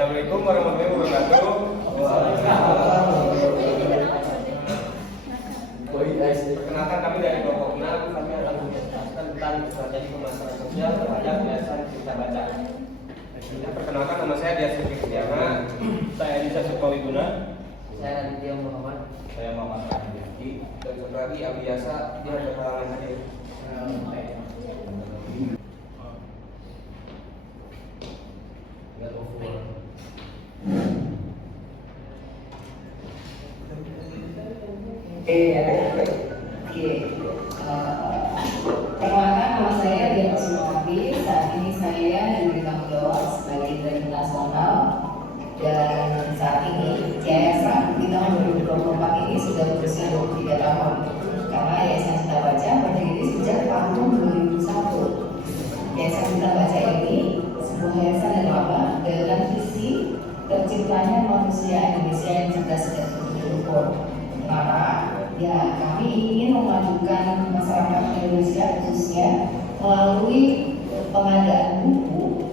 Assalamualaikum warahmatullahi wabarakatuh. Perkenalkan, kami dari kelompok 6. Kami akan menjelaskan tentang strategi pemasaran sosial terhadap Yayasan Cinta Baca. Perkenalkan, nama saya Dias Kristiana. Saya Elisa Sukmawiguna. Saya Raditya Muhammad. Saya Muhammad Raffi. Dan Saudari Abiyasa dia berhalangan hadir. Perkenalkan, nama saya Dian Sukmawati. Saat ini saya diberi tanggung jawab sebagai Direktur Nasional, dan saat ini Yayasan di tahun 2024 ini sudah berusia 23 tahun. Karena Yayasan Cinta Baca berdiri sejak tahun 2001. Yayasan Cinta Baca ini sebuah yayasan yang lama dengan visi terciptanya manusia Indonesia yang cerdas dan bersyukur. Kenapa? Ya, kami ingin memajukan masyarakat Indonesia khususnya melalui pengadaan buku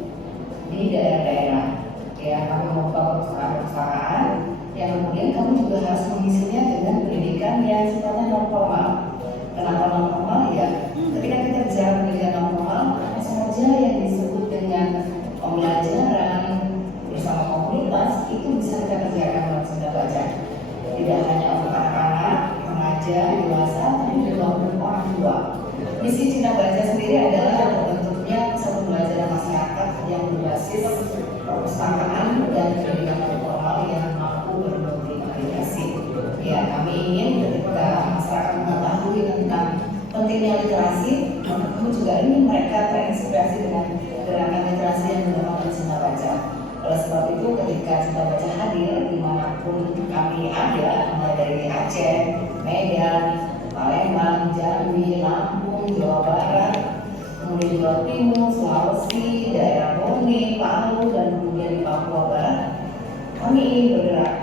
di daerah-daerah. Ya, kami membuka perusahaan yang kemudian kami juga harus mengisinya dengan pendidikan yang sifatnya non formal. Kenapa non formal? Ya, ketika kita bicara pendidikan non formal, apa saja yang disebut dengan pembelajaran bersama komunitas itu bisa kita kerjakan dalam Cinta Baca. Tidak hanya untuk anak-anak, remaja, dewasa, tapi juga untuk orang tua. Misi Cinta Baca sendiri adalah terbentuknya satu pembelajaran masyarakat yang berbasis perpustakaan dan pendidikan formal yang mampu bermultiaplikasi. Ya, kami ingin ketika masyarakat mengetahui tentang pentingnya literasi, kami juga ingin mereka terinspirasi dengan gerakan literasi yang dilakukan Cinta Baca. Oleh sebab itu, ketika Cinta Baca hadir dimanapun kami ada, mulai dari Aceh, Medan, Palembang, Jambi, Lampung, Jawa Barat, kemudian Jawa Timur, Sulawesi, daerah Bone, Palu, dan kemudian di Papua Barat, kami ingin bergerak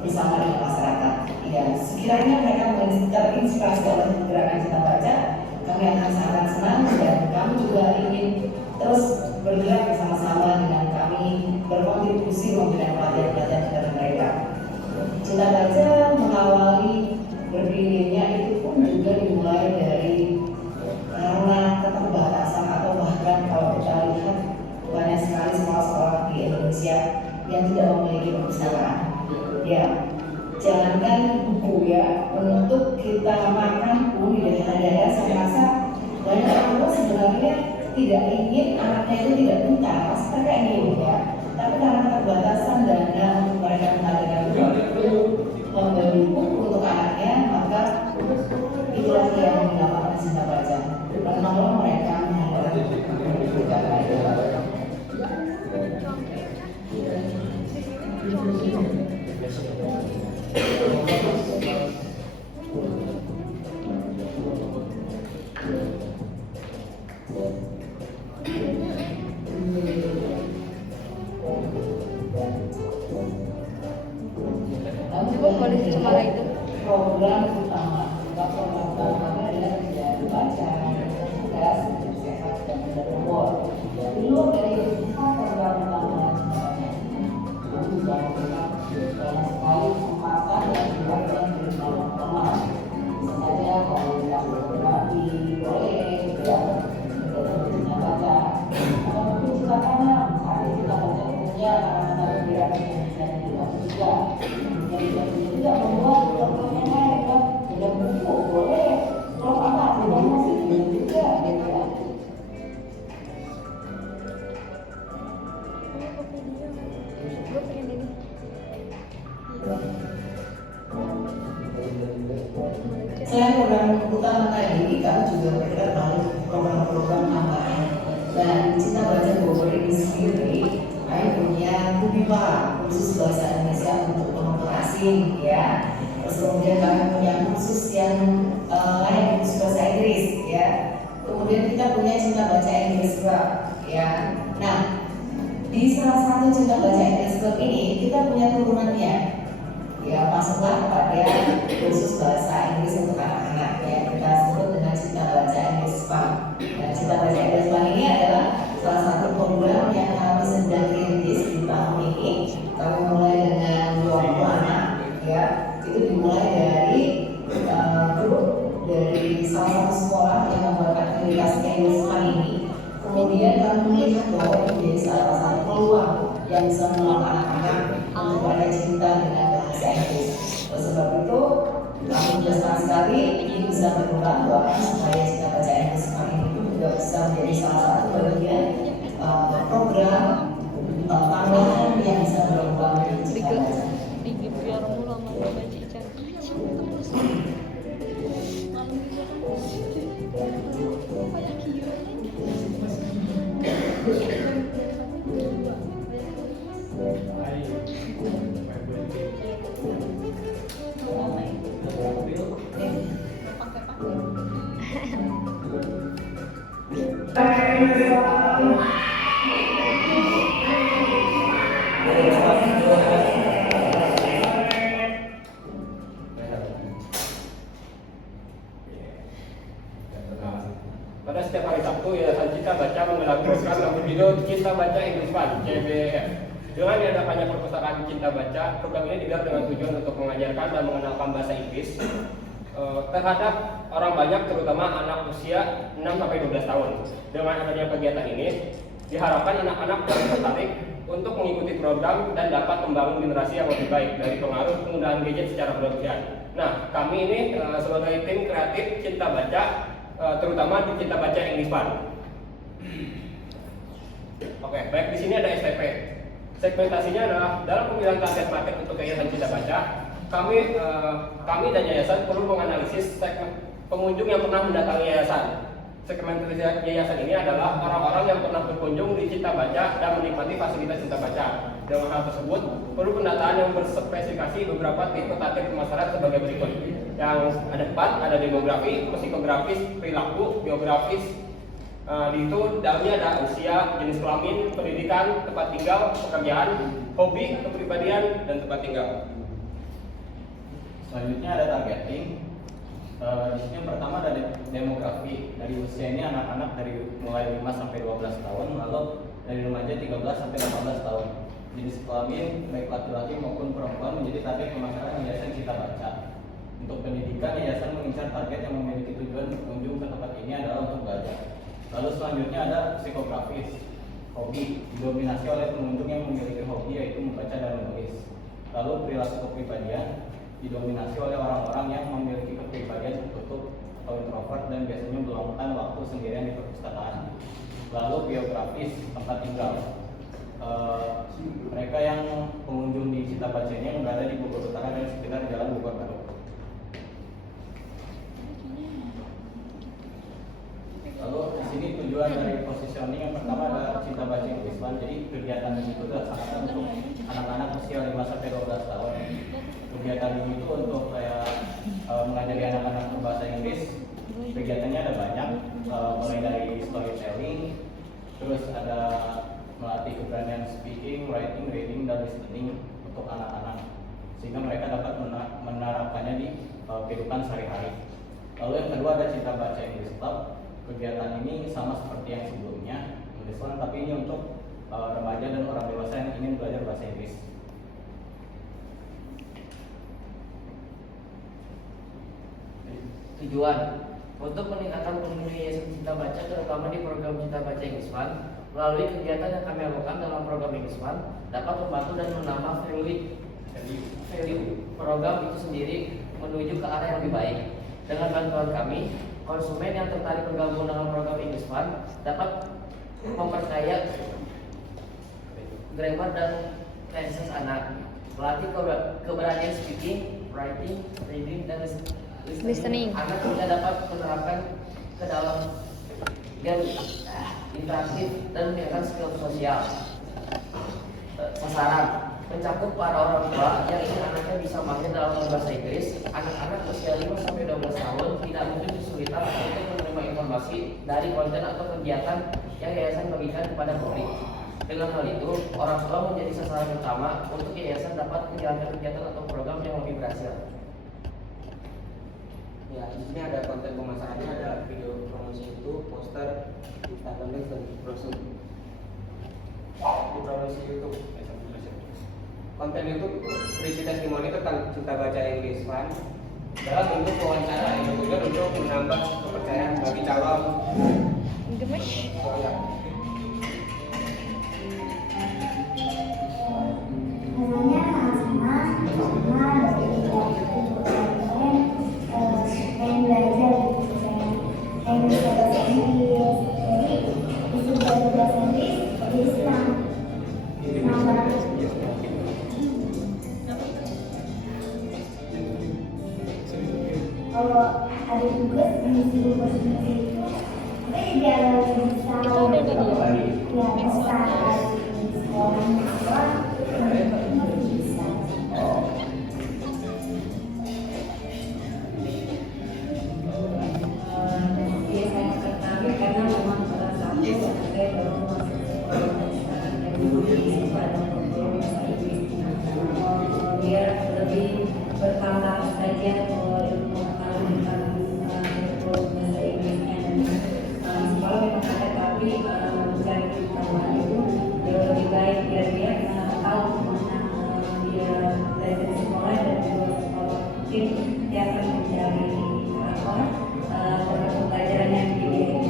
bersama dengan masyarakat. Ya, sekiranya mereka terinspirasi oleh gerakan Cinta Baca, kami akan sangat senang, dan kami juga ingin terus bergerak bersama-sama dengan kami berkontribusi memberikan pelatihan-pelatihan kepada mereka. Cinta Baca mengawali berdirinya itu pun juga dimulai dari karena keterbatasan atau bahkan kalau kita lihat banyak sekali sekolah-sekolah di Indonesia yang tidak memiliki perpustakaan. Ya, jangankan buku ya, untuk kita makan pun di daerah-daerah saya rasa banyak orang tua sebenarnya tidak ingin anaknya itu tidak pintar, pasti mereka ingin ya. Tapi karena keterbatasan dana untuk mereka mengadakan buku, membeli buku untuk anaknya, maka itulah yang dilakukan Cinta Baca. Menolong mereka mengadakan pendidikan lain. Program utama adalah tidak baca, cerdas, sehat, dan berumur. Di luar dari program utama itu juga banyak sekali kesempatan yang diberikan dari teman-teman. Misalnya kalau tidak fotografi boleh, tidak Cinta Baca, atau mungkin Cinta Tanam. Saat ini Cinta Baca punya karena kegiatan yang bisa dilakukan juga. Jadi tidak membuat programnya lain kan, tidak buku boleh, kalau apa tidak masih juga gitu ya. Selain program utama tadi, kami juga bergerak melalui program-program tambahan. Dan Cinta Baca Bogor ini sendiri, kami punya Kubipa khusus bahasa Indonesia untuk penonton asing, ya. Terus kemudian kami punya khusus yang lain khusus bahasa Inggris, ya. Kemudian kita punya Cinta Baca Inggris Club, ya. Nah, di salah satu Cinta Baca Inggris Club ini kita punya turunannya. Ya, masuklah pada khusus bahasa Inggris untuk anak-anak, ya. Kita sebut dengan Cinta Baca Inggris Fund. Dan Cinta Baca Inggris Fund ini adalah salah satu program yang kami sedang rintis di tahun ini Kami mulai dengan kelompok anak, ya, itu dimulai dari grup dari salah satu sekolah yang membuat aktivitas keilmuan ini. Kemudian kami melihat bahwa ini menjadi salah satu peluang yang bisa menolong anak-anak untuk ada cinta dengan bahasa Inggris. Oleh sebab itu, kami juga senang sekali ini bisa berkembang doakan supaya cinta baca Inggris ini juga bisa menjadi salah satu bagian program tambahan yang bisa berkembang di cinta baca. Pada setiap hari Sabtu, Yayasan Cinta Baca menggelar program yang berjudul Cinta Baca English Fund (CBF). Dengan diadakannya perpustakaan Cinta Baca, program ini digelar dengan tujuan untuk mengajarkan dan mengenalkan bahasa Inggris terhadap orang banyak, terutama anak usia 6-12 tahun. Dengan adanya kegiatan ini, diharapkan anak-anak yang tertarik untuk mengikuti program dan dapat membangun generasi yang lebih baik dari pengaruh penggunaan gadget secara berlebihan. Nah, kami ini sebagai tim kreatif Cinta Baca, terutama di Cinta Baca English Fund. Oke, baik, di sini ada STP. Segmentasinya adalah dalam pemilihan target market untuk Yayasan Cinta Baca. Kami dan yayasan perlu menganalisis segmen pengunjung yang pernah mendatangi yayasan. Segmen yayasan ini adalah orang-orang yang pernah berkunjung di Cinta Baca dan menikmati fasilitas Cinta Baca. Dengan hal tersebut, perlu pendataan yang berspesifikasi beberapa tipe target pemasaran sebagai berikut. Yang ada 4, ada demografi, psikografis, perilaku, geografis. Di itu dalamnya ada usia, jenis kelamin, pendidikan, tempat tinggal, pekerjaan, hobi, kepribadian, dan tempat tinggal. Selanjutnya ada targeting. Di sini yang pertama ada demografi. Dari usia ini anak-anak dari mulai 5 sampai 12 tahun, lalu dari remaja 13 sampai 18 tahun. Jenis kelamin baik laki-laki maupun perempuan menjadi target pemasaran Yayasan Cinta Baca. Untuk pendidikan, yayasan mengincar target yang memiliki tujuan berkunjung ke tempat ini adalah untuk belajar. Lalu selanjutnya ada psikografis. Hobi didominasi oleh pengunjung yang memiliki hobi yaitu membaca dan menulis. Lalu perilaku kepribadian didominasi oleh orang-orang yang memiliki kepribadian tertutup atau introvert dan biasanya meluangkan waktu sendirian di perpustakaan. Lalu biografis, tempat tinggal. Mereka yang pengunjung di Cinta Baca ini yang berada di Bogor Utara dan sekitar Jalan Bogor Baru. Lalu di sini tujuan dari positioning yang pertama adalah Cinta Baca English Fund. Jadi kegiatan ini itu dilaksanakan untuk anak-anak usia 5 sampai 12 tahun. Kegiatan ini itu untuk mengajari anak-anak berbahasa Inggris. Kegiatannya ada banyak, mulai dari storytelling, terus ada melatih keberanian speaking, writing, reading, dan listening untuk anak-anak, sehingga mereka dapat menerapkannya di kehidupan sehari-hari. Lalu yang kedua ada Cinta Baca English Club. Kegiatan ini sama seperti yang sebelumnya, English Fund, tapi ini untuk remaja dan orang dewasa yang ingin belajar bahasa Inggris. Tujuan untuk meningkatkan pengunjung Yayasan Cinta Baca, terutama di program Cinta Baca English Fund. Melalui kegiatan yang kami lakukan dalam program English Fund, dapat membantu dan menambah value program itu sendiri menuju ke arah yang lebih baik. Dengan bantuan kami, konsumen yang tertarik bergabung dalam program English Fund dapat memperkaya grammar dan tenses anak, melatih keberanian speaking, writing, reading, dan listening. Anak tidak dapat menerapkan ke dalam game interaktif dan meningkatkan skill sosial. Sasaran mencakup para orang tua yang ingin anaknya bisa mahir dalam bahasa Inggris. Anak-anak usia 5-12 tahun tidak mungkin kesulitan untuk menerima informasi dari konten atau kegiatan yang yayasan bagikan kepada publik. Dengan hal itu, orang tua menjadi sasaran utama untuk yayasan dapat menjalankan kegiatan atau program yang lebih berhasil. Ya, di sini ada konten pemasarannya, ada video promosi itu, poster, Instagram dan brosur. Di promosi YouTube. konten itu berisi testimoni tentang cinta baca English Fund dalam bentuk wawancara yang bertujuan untuk menambah kepercayaan bagi calon. Oh, ya. Namanya sama pengen belajar gitu, pengen bisa bahasa Inggris, jadi bisa belajar bahasa Inggris jadi senang banget. Kalau ada tugas mengisi bahasa Inggris itu biar bisa ya bisa sekolah bisa. Iya, saya tertarik karena memang salah satu saya baru masuk dan dulu itu ada program bahasa Inggris. Biar lebih bertambah saja ilmu pengetahuan tentang bahasa Inggrisnya, dan sekolah memang ada, tapi mencari tambahan itu jauh lebih baik biar dia tahu kemana dia belajar di sekolah, dan juga sekolah mungkin dia akan mencari pelajaran yang dia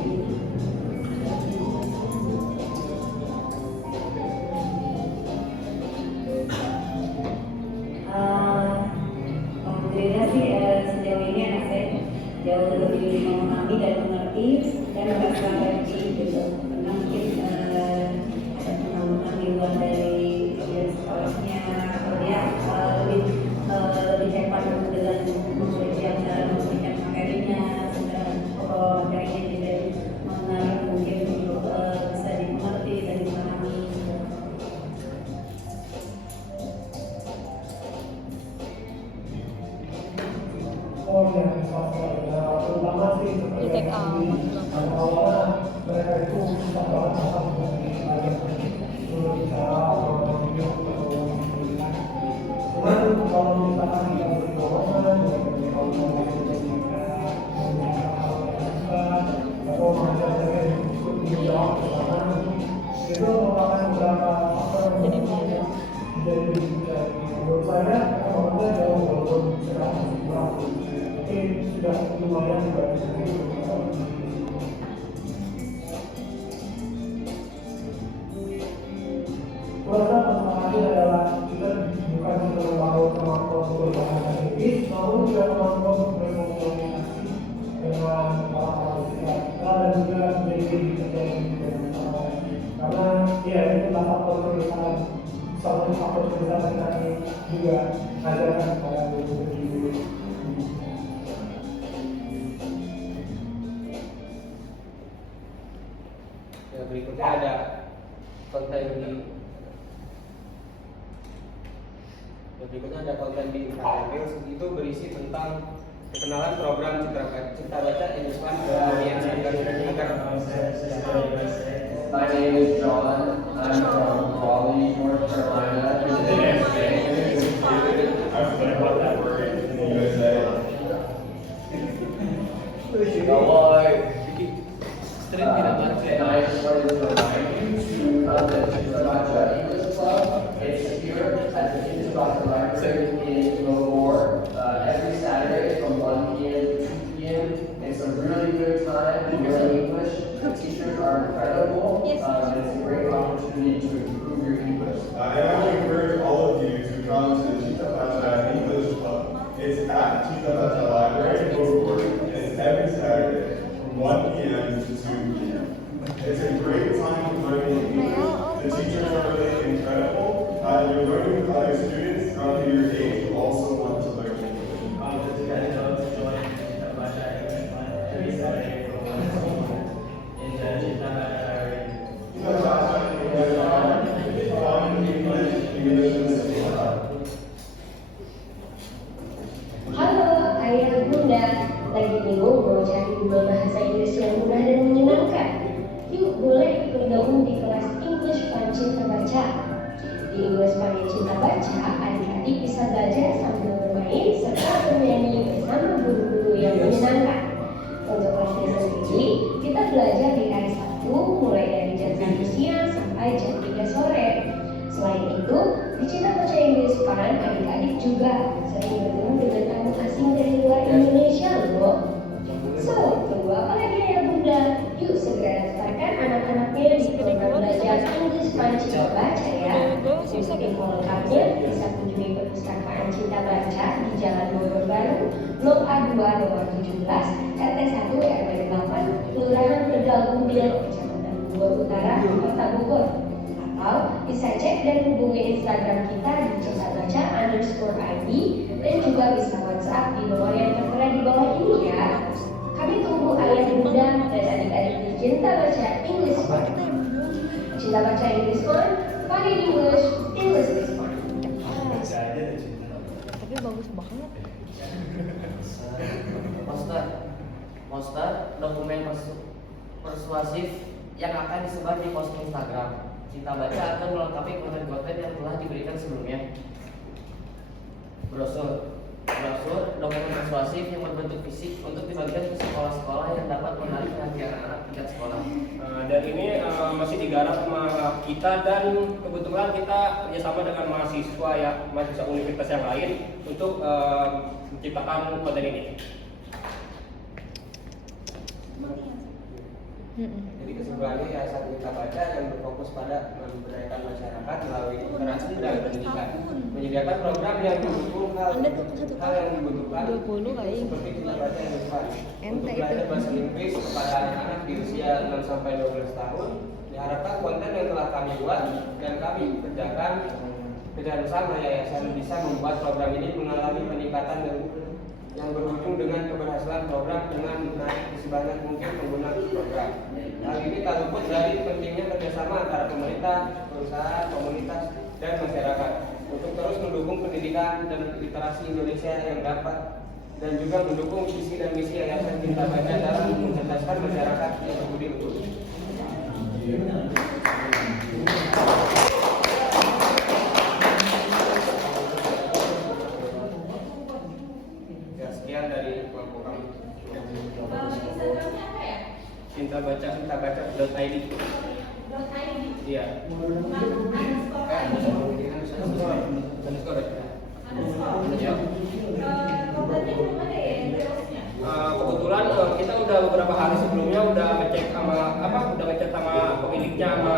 alhamdulillah sih sejauh ini anak saya jauh lebih memahami dan mengerti dan merasa happy gitu, karena mungkin ada pengalaman di luar dari sekolahnya, atau dia lebih hebat dengan yang dalam memberikan materinya, dan materinya tidak menarik mungkin untuk bisa dimengerti dan dipahami. Oh ya, terutama sih awalnya mereka itu susah banget sama belajar berbicara atau video atau cuman kalau misalkan kita beri dorongan, kalau mau atau mengajar mereka ikut menjawab bersama, itu merupakan beberapa faktor yang jadi menurut saya kemampuannya jauh walaupun sekarang masih kurang, tapi sudah lumayan bagus. Kurasa pertama adalah kita bukan cuma membangun kemampuan berbahasa Inggris, namun juga kemampuan berkomunikasi dengan orang-orang sekitar kita, dan juga menjadi terjadi bersama. Karena ya itu adalah faktor terbesar, salah satu faktor terbesar yang kami juga ajarkan kepada guru-guru. Ya, berikutnya ada konten di Instagram Reels, itu berisi tentang kenalan program Cinta Baca English Fund audiens agar My name is John. I'm from Raleigh, North Carolina. And I just wanted to remind you that Cinta Baca English Club, it's here at the Cinta Library in Lemoore every Saturday from 1 p.m. to 2 p.m. It's a really good time to learn English. The teachers are incredible. It's a great opportunity to improve your English. And I would encourage all of you to come to the Cinta Baca English Club. It's at Cinta Baca Library in Lemoore. It's every Saturday from 1 p.m. to 2 p.m. It's a great time to learn English. The teachers are really incredible. You're learning with other students around your age who also want to learn English. Halo, ayah bunda, lagi bingung mau cari Google bahasa Inggris yang mudah dan menyenangkan. Yuk, boleh ikut gabung di kelas English Fund Cinta Baca. Di English Fund Cinta Baca, adik-adik bisa belajar sambil bermain serta bernyanyi bersama guru-guru yang menyenangkan. Untuk kelasnya sendiri, kita belajar di hari Sabtu mulai dari jam 1 siang sampai jam 3 sore. Selain itu, di Cinta Baca English juga sering bertemu dengan tamu asing dari luar Indonesia loh. So, tunggu apa lagi ya Bunda? Yuk segera daftarkan anak-anaknya di program belajar English Fun Cinta Baca ya. Untuk info lengkapnya bisa kunjungi perpustakaan Cinta Baca di Jalan Bogor Baru, Blok A2 nomor 17, RT 1 RW 8, Kelurahan Tegal Umbil, Kecamatan Bogor Utara, Kota Bogor. Atau bisa cek dan hubungi Instagram kita di cintabaca_id dan juga bisa WhatsApp di nomor yang tertera di bawah ini ya. Kami tunggu ayah bunda dan adik-adik di Cinta Baca English Fun. Cinta Baca English Fun, fun in English, English is fun. Tapi bagus banget. Poster dokumen persuasif yang akan disebar di post Instagram. Cinta Baca akan melengkapi konten-konten yang telah diberikan sebelumnya. Brosur dokumen persuasif yang berbentuk fisik untuk dibagikan ke sekolah-sekolah yang dapat menarik perhatian anak-anak tingkat sekolah. Dan ini masih digarap sama kita, dan kebetulan kita kerjasama dengan mahasiswa ya, mahasiswa universitas yang lain untuk menciptakan konten ini. Jadi kesimpulannya Yayasan Cinta Baca yang berfokus pada memberdayakan masyarakat melalui literasi dan pendidikan, menyediakan program yang mendukung hal yang dibutuhkan seperti Cinta Baca yang depan untuk belajar bahasa Inggris kepada anak-anak di usia 6-12 tahun. Diharapkan konten yang telah kami buat dan kami kerjakan bersama yayasan bisa membuat program ini mengalami peningkatan yang berujung dengan keberhasilan program dengan menarik sebanyak mungkin pengguna program. Hal ini tak luput dari pentingnya kerjasama antara pemerintah, perusahaan, komunitas, dan masyarakat untuk terus mendukung pendidikan dan literasi Indonesia yang dapat dan juga mendukung visi dan misi Yayasan Cinta Baca dalam mencerdaskan masyarakat yang berbudi luhur. Sekian dari kelompok kami. Cintabaca.id. Iya. Kebetulan kita udah beberapa hari sebelumnya udah ngecek sama pemiliknya sama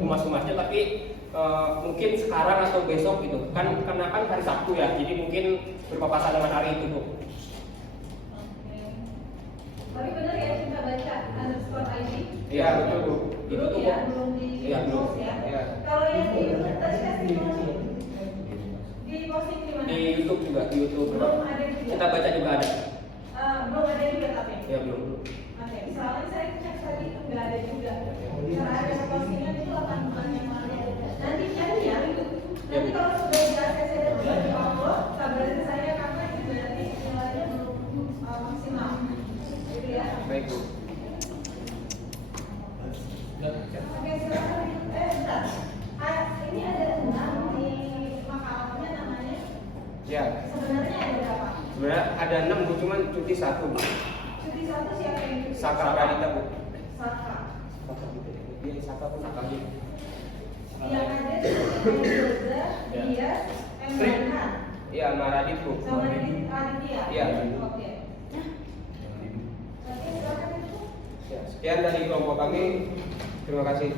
humas-humasnya, tapi mungkin sekarang atau besok gitu kan, karena kan hari Sabtu ya, jadi mungkin berpapasan dengan hari itu Bu. Tapi benar ya cintabaca_id? Iya betul Bu. Belum ya, belum di post ya. Kalau yang di YouTube tadi kasih di posting di mana? Di YouTube juga, di YouTube. Belum ada juga. Kita baca juga ada. Belum ada juga tapi. Ya belum. Oke, soalnya saya cek tadi itu nggak ada juga. Karena ada postingan itu 8 bulan yang lalu. Nanti cari ya itu. Nanti kalau sudah di ACC dan sudah di upload, kabarin saya karena itu berarti nilainya belum maksimal. Gitu ya. Baik Bu. Oke, silakan. Bentar. Ini ada 6 di makalahnya namanya. Ya. Sebenarnya ada berapa? Sebenarnya ada 6 Bu, cuman cuti 1 Bu. Cuti 1 siapa yang cuti? Saka Pradita Bu. Saka. Iya, Saka pun Saka. Yang ada Yoga, dia, Emran. Iya, sama Radit Bu. Sama Raditya. Iya. Oke. Oke, silakan. Ya, sekian dari kelompok kami. Terima kasih.